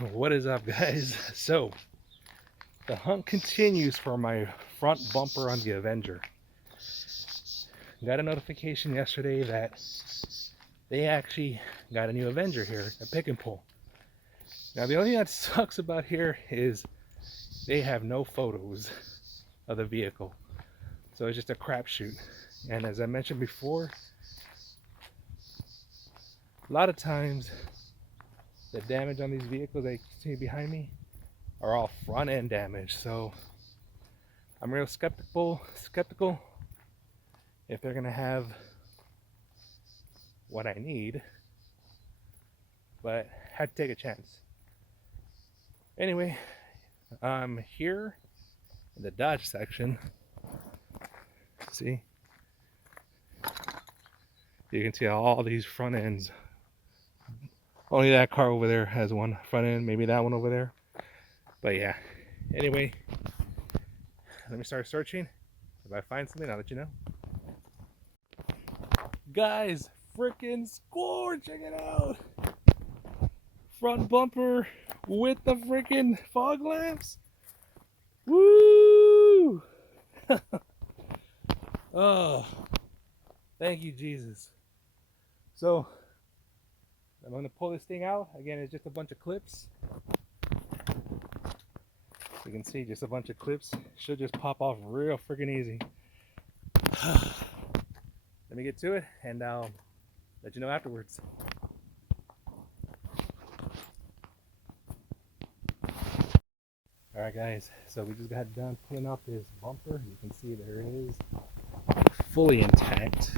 What is up, guys? So the hunt continues for my front bumper on the Avenger. Got a notification yesterday that they actually got a new Avenger here at Pick and Pull. Now the only thing that sucks about here is they have no photos of the vehicle, so it's just a crapshoot. And as I mentioned before, a lot of times the damage on these vehicles that you see behind me are all front end damage. So I'm real skeptical if they're gonna have what I need, but had to take a chance. Anyway, I'm here in the Dodge section. See, you can see all these front ends. Only that car over there has one front end, maybe that one over there. But yeah, anyway, let me start searching. If I find something, I'll let you know. Guys, freaking score! Check it out. Front bumper with the freaking fog lamps. Woo! Oh, thank you, Jesus. So I'm gonna pull this thing out. Again, it's just a bunch of clips. You can see just a bunch of clips. Should just pop off real freaking easy. Let me get to it and I'll let you know afterwards. Alright guys, so we just got done pulling out this bumper. You can see there it is, fully intact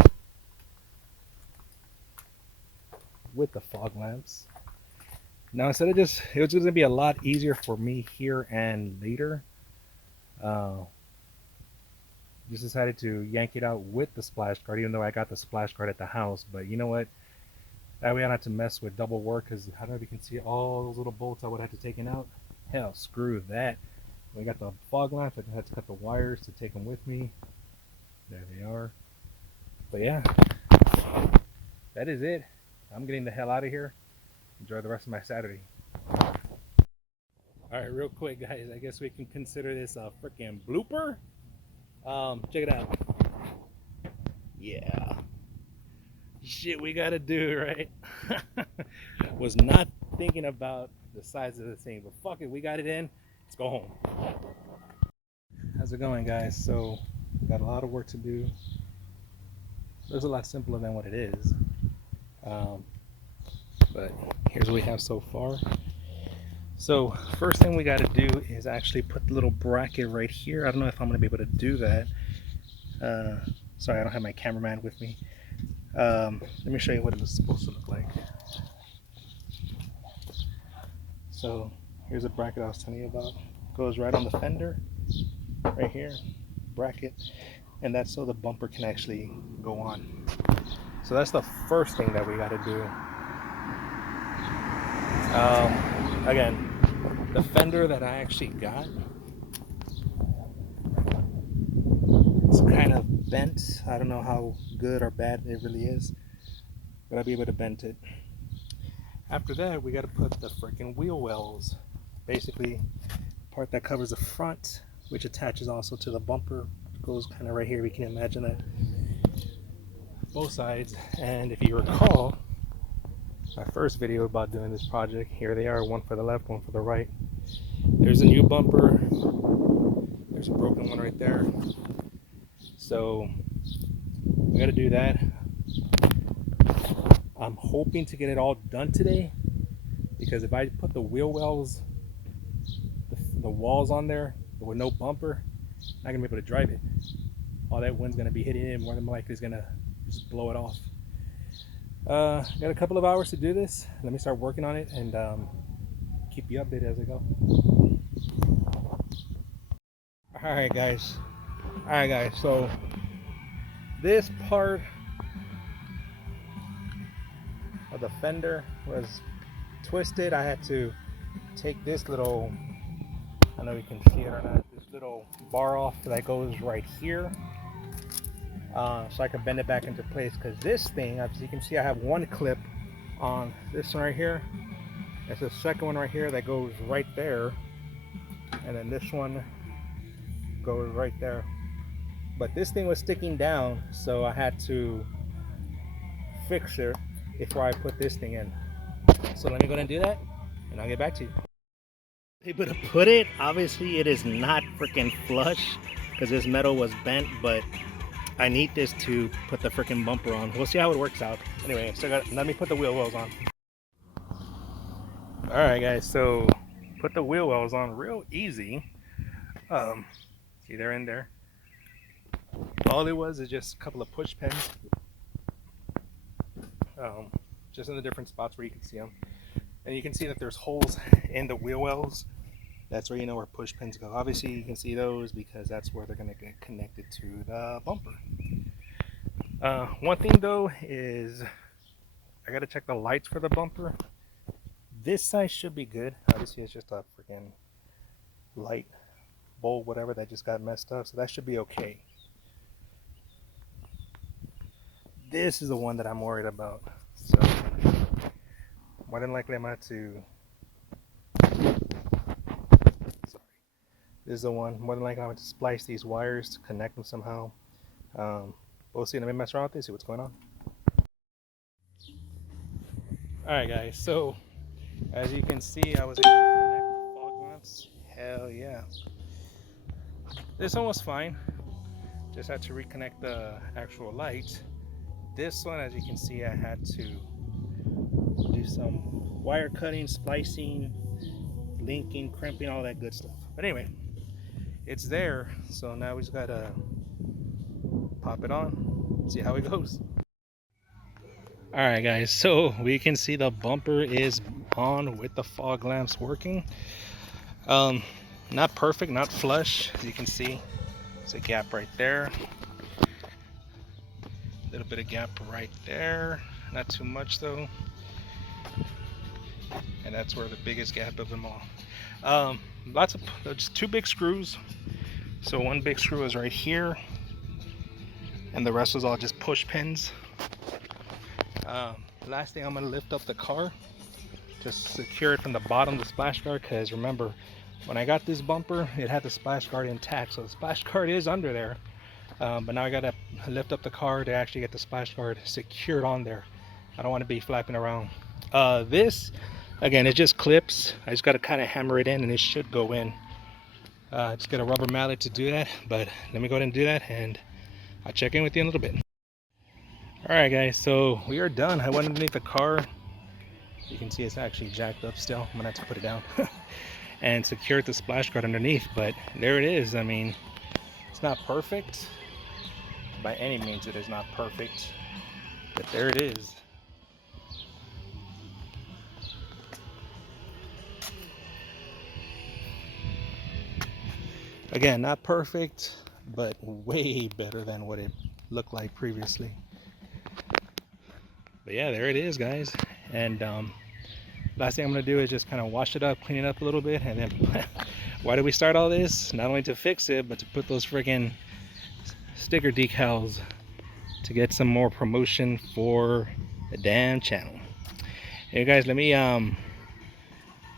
with the fog lamps. Now instead of just, it was going to be a lot easier for me here and later. Just decided to yank it out with the splash guard, even though I got the splash guard at the house. But you know what? That way I don't have to mess with double work, because I don't know if you can see all those little bolts I would have to take out. Hell, screw that. We got the fog lamps. I had to cut the wires to take them with me. There they are. But yeah, that is it. I'm getting the hell out of here. Enjoy the rest of my Saturday. Alright, real quick guys, I guess we can consider this a freaking blooper. Check it out. Yeah. Shit we gotta do, right? Was not thinking about the size of the thing, but fuck it, we got it in. Let's go home. How's it going, guys? So, we got a lot of work to do. It's a lot simpler than what it is. But here's what we have so far. So first thing we got to do is actually put the little bracket right here. I don't know if I'm going to be able to do that. Sorry, I don't have my cameraman with me. Let me show you what it's supposed to look like. So here's a bracket I was telling you about. Goes right on the fender, right here, bracket, and that's so the bumper can actually go on. So that's the first thing that we got to do. Again, the fender that I actually got, it's kind of bent. I don't know how good or bad it really is, but I'll be able to bend it. After that, we got to put the freaking wheel wells, basically the part that covers the front, which attaches also to the bumper. It goes kind of right here. We can imagine that, both sides. And if you recall my first video about doing this project, here they are, one for the left, one for the right. There's a new bumper, there's a broken one right there. So we got to do that. I'm hoping to get it all done today, because if I put the wheel wells, the walls on there with no bumper, I'm not gonna be able to drive it. All that wind's gonna be hitting it, more than likely is gonna just blow it off. Got a couple of hours to do this. Let me start working on it and keep you updated as I go. Alright guys, so this part of the fender was twisted. I had to take this little, I don't know if you can see it or not, this little bar off that goes right here, so I can bend it back into place, because this thing, as you can see, I have one clip on this one right here, There's a second one right here that goes right there, and then this one goes right there. But this thing was sticking down, so I had to fix it before I put this thing in. So let me go ahead and do that, and I'll get back to you. Able to put it, obviously it is not freaking flush because this metal was bent, but I need this to put the freaking bumper on. We'll see how it works out. Anyway, so let me put the wheel wells on. All right, guys, so put the wheel wells on real easy. See, they're in there. All it was is just a couple of push pins, just in the different spots where you can see them. And you can see that there's holes in the wheel wells. That's where you know where push pins go. Obviously, you can see those because that's where they're going to get connected to the bumper. One thing though is I got to check the lights for the bumper. This side should be good. Obviously, it's just a freaking light bulb, whatever, that just got messed up. So that should be okay. This is the one that I'm worried about. So more than likely I'm going to This is the one. More than likely I'm going to splice these wires to connect them somehow. We'll see. Let me mess around with this, see what's going on. Alright guys, so as you can see, I was able to connect the fog lamps. Hell yeah. This one was fine. Just had to reconnect the actual light. This one, as you can see, I had to do some wire cutting, splicing, linking, crimping, all that good stuff. But anyway, it's there, so now we just gotta pop it on, see how it goes. Alright guys, so we can see the bumper is on with the fog lamps working. Not perfect, not flush, as you can see. There's a gap right there. A little bit of gap right there. Not too much though. And that's where the biggest gap of them all. Just two big screws. So one big screw is right here, and the rest was all just push pins. Last thing, I'm gonna lift up the car to secure it from the bottom, the splash guard, because remember, when I got this bumper, it had the splash guard intact, so the splash guard is under there. But now I gotta lift up the car to actually get the splash guard secured on there. I don't want to be flapping around. This, again, it just clips. I just gotta kind of hammer it in, and it should go in. Just get a rubber mallet to do that, but let me go ahead and do that, and I'll check in with you in a little bit. Alright guys, so we are done. I went underneath the car. You can see it's actually jacked up still. I'm gonna have to put it down and secured the splash guard underneath, but there it is. I mean, it's not perfect. By any means, it is not perfect, but there it is. Again, not perfect, but way better than what it looked like previously. But yeah, there it is, guys. And last thing I'm gonna do is just kind of wash it up, clean it up a little bit, and then why did we start all this? Not only to fix it, but to put those friggin' sticker decals to get some more promotion for the damn channel. Hey guys, let me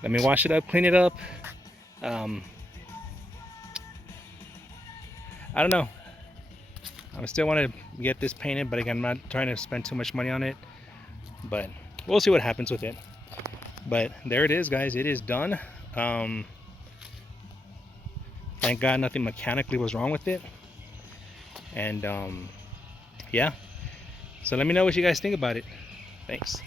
wash it up, clean it up. I don't know. I still want to get this painted, but again, I'm not trying to spend too much money on it. But we'll see what happens with it. But there it is, guys. It is done. Thank God nothing mechanically was wrong with it. And yeah. So let me know what you guys think about it. Thanks.